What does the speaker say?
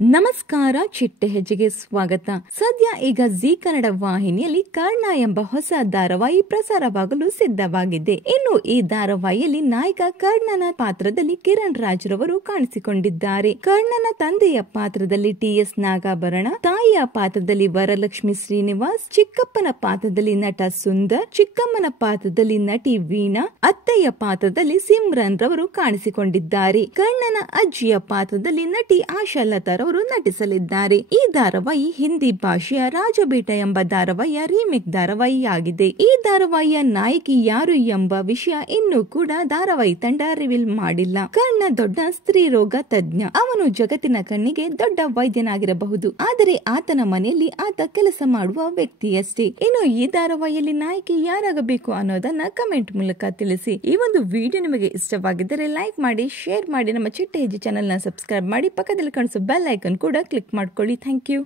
ನಮಸ್ಕಾರ, ಚಿಟ್ಟೆ ಹೆಜ್ಜೆಗೆ ಸ್ವಾಗತ. ಸದ್ಯ ಈಗ ಜಿ ಕನ್ನಡ ವಾಹಿನಿಯಲ್ಲಿ ಕರ್ಣ ಎಂಬ ಹೊಸ ಧಾರಾವಾಹಿ ಪ್ರಸಾರವಾಗಲು ಸಿದ್ಧವಾಗಿದೆ. ಇನ್ನು ಈ ಧಾರಾವಾಹಿಯಲ್ಲಿ ನಾಯಕ ಕರ್ಣನ ಪಾತ್ರದಲ್ಲಿ ಕಿರಣ್ ರಾಜ್ ರವರು ಕಾಣಿಸಿಕೊಂಡಿದ್ದಾರೆ. ಕರ್ಣನ ತಂದೆಯ ಪಾತ್ರದಲ್ಲಿ ಟಿ.ಎಸ್. ನಾಗಾಭರಣ, ತಾಯಿಯ ಪಾತ್ರದಲ್ಲಿ ವರಲಕ್ಷ್ಮಿ ಶ್ರೀನಿವಾಸ್, ಚಿಕ್ಕಪ್ಪನ ಪಾತ್ರದಲ್ಲಿ ನಟ ಸುಂದರ್, ಚಿಕ್ಕಮ್ಮನ ಪಾತ್ರದಲ್ಲಿ ನಟಿ ವೀಣಾ, ಅತ್ತೆಯ ಪಾತ್ರದಲ್ಲಿ ಸಿಮ್ರನ್ ರವರು ಕಾಣಿಸಿಕೊಂಡಿದ್ದಾರೆ. ಕರ್ಣನ ಅಜ್ಜಿಯ ಪಾತ್ರದಲ್ಲಿ ನಟಿ ಆಶಾಲತಾ ರವರು ನಟಿಸಲಿದ್ದಾರೆ. ಈ ಧಾರಾವಾಹಿ ಹಿಂದಿ ಭಾಷೆಯ ರಾಜಬೇಟ ಎಂಬ ಧಾರಾವಾಹಿಯ ರೀಮೇಕ್ ಧಾರಾವಾಹಿಯಾಗಿದೆ. ಈ ಧಾರಾವಾಹಿಯ ನಾಯಕಿ ಯಾರು ಎಂಬ ವಿಷಯ ಇನ್ನೂ ಕೂಡ ಧಾರಾವಾಹಿ ತಂಡ ರಿವೀಲ್ ಮಾಡಿಲ್ಲ. ಕರ್ಣ ದೊಡ್ಡ ಸ್ತ್ರೀ ರೋಗ ತಜ್ಞ. ಅವನು ಜಗತ್ತಿನ ಕಣ್ಣಿಗೆ ದೊಡ್ಡ ವೈದ್ಯನಾಗಿರಬಹುದು, ಆದರೆ ಆತನ ಮನೆಯಲ್ಲಿ ಆತ ಕೆಲಸ ಮಾಡುವ ವ್ಯಕ್ತಿಯಷ್ಟೇ. ಇನ್ನು ಈ ಧಾರಾವಾಹಿಯಲ್ಲಿ ನಾಯಕಿ ಯಾರಾಗಬೇಕು ಅನ್ನೋದನ್ನ ಕಮೆಂಟ್ ಮೂಲಕ ತಿಳಿಸಿ. ಈ ಒಂದು ವಿಡಿಯೋ ನಿಮಗೆ ಇಷ್ಟವಾಗಿದ್ದರೆ ಲೈಕ್ ಮಾಡಿ, ಶೇರ್ ಮಾಡಿ, ನಮ್ಮ ಚಿಟ್ಟೆ ಹೆಜ್ಜೆ ಚಾನೆಲ್ ನ ಸಬ್ಸ್ಕ್ರೈಬ್ ಮಾಡಿ, ಪಕ್ಕದಲ್ಲಿ ಕಾಣಿಸೋ ಬೆಲ್ ಐಕಾನ್ ಕೂಡ ಕ್ಲಿಕ್ ಮಾಡ್ಕೊಳ್ಳಿ. Thank you.